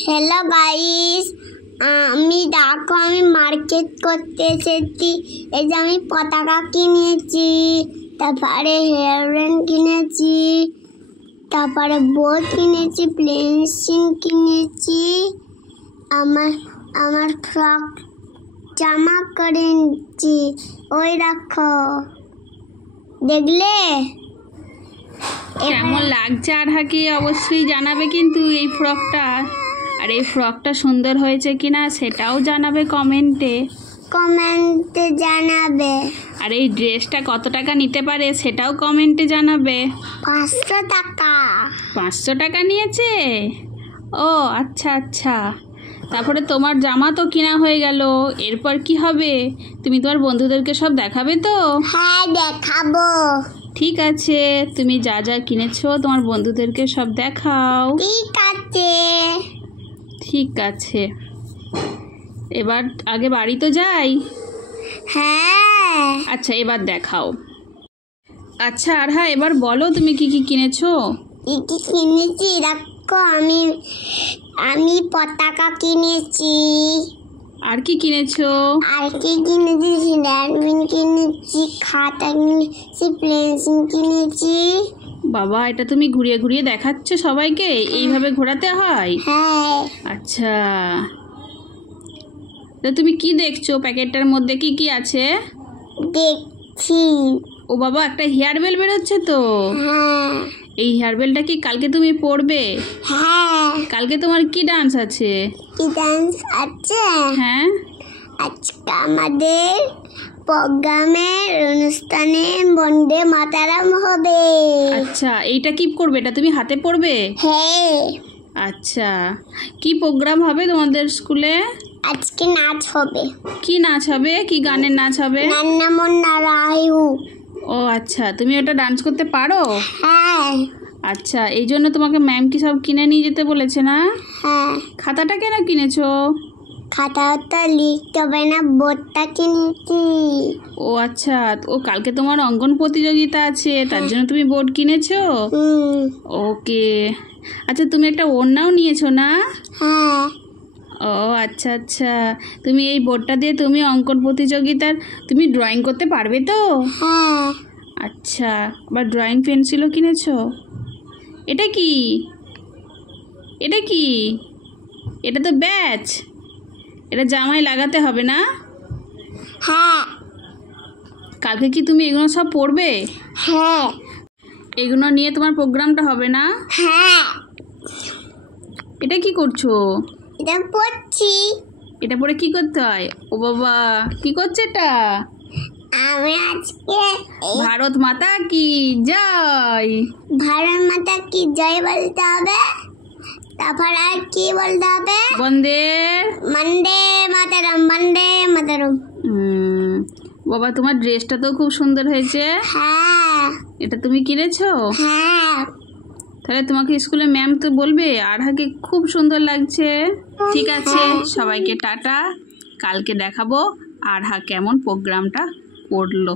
Hello guys, আমি market করতে এসেছি। এই যে আমি পতাকা কিনেছি, তারপরে হেয়ার ব্যান্ড কিনেছি, তারপরে বোর্ড কিনেছি, পেন্সিল কিনেছি, আমার ফ্রক জামা করে নিচ্ছি। ওই দেখো, দেখলে কেমন লাগছে আরহাকে অবশ্যই জানাবে কিন্তু এই ফ্রকটা। আর এই ফ্রকটা সুন্দর হয়েছে কিনা সেটাও জানাবে কমেন্টে জানাবে। আর এই ড্রেসটা কত টাকা নিতে পারে সেটাও কমেন্টে জানাবে। 500 টাকা। 500 টাকা নিয়েছে? ও আচ্ছা আচ্ছা। তারপরে তোমার জামা তো কেনা হয়ে গেল, এরপর কি হবে? তুমি তোমার বন্ধুদেরকে সব দেখাবে তো? হ্যাঁ, দেখাবো। ঠিক আছে, তুমি যা যা কিনেছো তোমার বন্ধুদেরকে সব দেখাও। ঠিক আছে। ঠিক আছে, এবার আগে বাড়ি তো যাই। হ্যাঁ। আচ্ছা, এবার দেখাও। আচ্ছা আরহা, এবার বলো তুমি কি কি কিনেছো? কি কি কিনেছি দেখো, আমি পতাকা কিনেছি। আর কি কিনেছো? আর কি কিনেছি? ল্যান্ডমিন কিনেছি, খাতা কিনেছি, পেন্সিল কিনেছি। বাবা, এটা তুমি ঘুরিয়ে ঘুরিয়ে দেখাচ্ছ সবাইকে? এইভাবে ঘোরাতে হয়? হ্যাঁ। আচ্ছা, তো তুমি কি দেখছো প্যাকেটটার মধ্যে কি কি আছে? দেখছি। ও বাবা, একটা হেয়ার বেল বেরোচ্ছে তো। হ্যাঁ। এই হেয়ার বেলটা কি কালকে তুমি পরবে? হ্যাঁ। কালকে তোমার কি ডান্স আছে? কি ডান্স আছে? হ্যাঁ, আজকে আমাদের প্রোগ্রামের অনুষ্ঠানে বন্দে মাতারাম হবে। আচ্ছা, এইটা কি করবে? এটা তুমি হাতে পরবে? হ্যাঁ। আচ্ছা, কি প্রোগ্রাম হবে তোমাদের স্কুলে? আজকে নাচ হবে। কি নাচ হবে? কি গানের নাচ হবে? নান্না মুন্না রায়ু। ও আচ্ছা, তুমি ওটা ডান্স করতে পারো? হ্যাঁ। আচ্ছা, এই জন্য তোমাকে ম্যাম কি সব কিনে নিয়ে যেতে বলেছে না? হ্যাঁ। খাতাটা কেন কিনেছো? খাতাটা লিখতে হবে না, বোর্ডটা কিনেছি। ও আচ্ছা, ও কালকে তোমার অঙ্কন প্রতিযোগিতা আছে, তার জন্য তুমি বোর্ড কিনেছো? ওকে। আচ্ছা, তুমি একটা ওড়নাও নিয়েছো না? হ্যাঁ। ও আচ্ছা আচ্ছা, তুমি এই বোর্ডটা দিয়ে তুমি অঙ্কন প্রতিযোগিতার তুমি ড্রয়িং করতে পারবে তো? হ্যাঁ। আচ্ছা, আবার ড্রয়িং পেন্সিলও কিনেছো? এটা কি? এটা কি? এটা তো ব্যাচ। এটা জামায় লাগাতে হবে না? হ্যাঁ। কালকে কি তুমি এগুলো সব পড়বে? হ্যাঁ। এগুলো নিয়ে তোমার প্রোগ্রামটা হবে না? হ্যাঁ। এটা কি করছো? এটা পড়ছি। এটা পরে কি করতে হয়? ও বাবা, কি করছে এটা? আমি আজকে ভারত মাতা কি জয়। ভারত মাতা কি জয় বলতে হবে। তারপর আর কি বলতে হবে? বন্দে মাতরম। বাবা, তোমার ড্রেসটা তো খুব সুন্দর হয়েছে। হ্যাঁ। এটা তুমি কিনেছো? হ্যাঁ। তাহলে তোমাকে স্কুলে ম্যাম তো বলবে আরহাকে খুব সুন্দর লাগছে। ঠিক আছে, সবাইকে টাটা। কালকে দেখাবো আরহা কেমন প্রোগ্রামটা করলো।